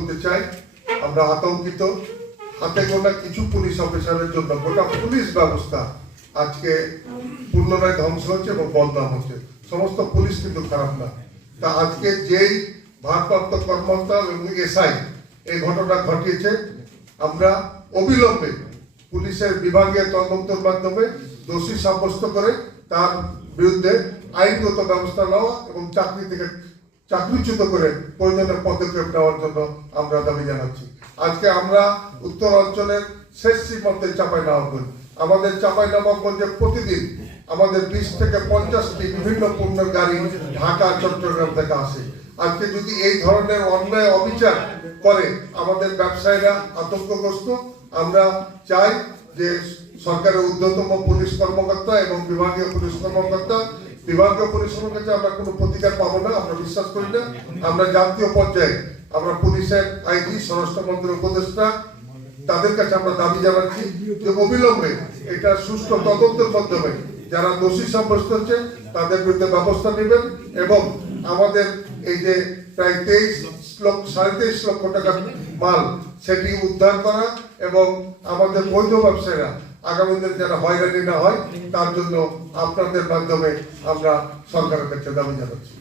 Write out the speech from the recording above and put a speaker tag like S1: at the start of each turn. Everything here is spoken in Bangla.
S1: বলতে চাই, আমরা আতঙ্কিত। হাতে গোনা কিছু পুলিশ অফিসারের জন্য গোটা পুলিশ ব্যবস্থা আজকে পুনরায় ধ্বংস হচ্ছে এবং বদনাম হচ্ছে। সমস্ত পুলিশ কিন্তু খারাপ না। তা আজকে যেই ভারপ্রাপ্ত কর্মকর্তা এবং এসআই এই ঘটনা ঘটিয়েছে, আমরা অবিলম্বে পুলিশের বিভাগীয় তদন্তের মাধ্যমে দোষী সাব্যস্ত করে তার বিরুদ্ধে আইনগত ব্যবস্থা নেওয়া এবং চাকরি থেকে চাকরিচ্যুত করে প্রয়োজনীয় পদক্ষেপ নেওয়ার জন্য আমরা দাবি জানাচ্ছি। আজকে আমরা উত্তর অঞ্চলের শেষ সীমান্তে চাপাই নবাবগঞ্জ আমাদের চাপাই নবাবগঞ্জে প্রতিদিন আমাদের বিশ থেকে পঞ্চাশটি বিভিন্ন পণ্যের গাড়ি ঢাকা, চট্টগ্রাম থেকে আসে। আজকে যদি এই ধরনের অন্যায় অবিচার করে আমাদের ব্যবসায়ীরা আতঙ্কগ্রস্ত, আমরা চাই যে সরকারের ঊর্ধ্বতম পুলিশ কর্মকর্তা এবং বিভাগীয় পুলিশ কর্মকর্তা বিভাগীয় পুলিশের কাছে আমরা কোনো প্রতিকার পাবো না, আমরা বিশ্বাস করি না। আমরা জাতীয় পর্যায়ে, আমরা পুলিশের আইজি স্বরাষ্ট্রমন্ত্রীর উপদেষ্টা, তাদের কাছে আমরা দাবি জানাচ্ছি যে অবিলম্বে এটা সুষ্ঠু তদন্তের মাধ্যমে যারা দোষী সাব্যস্ত হচ্ছে, তাদের বিরুদ্ধে ব্যবস্থা নেবেন এবং আমাদের এই যে প্রায় তেইশ লক্ষ, সাড়ে তেইশ লক্ষ টাকার মাল, সেটি উদ্ধার করা এবং আমাদের বৈধ ব্যবসায়ীরা আগামী দিনে যারা হয়রানি না হয়, তার জন্য আপনাদের মাধ্যমে আমরা সরকারের কাছে দাবি জানাচ্ছি।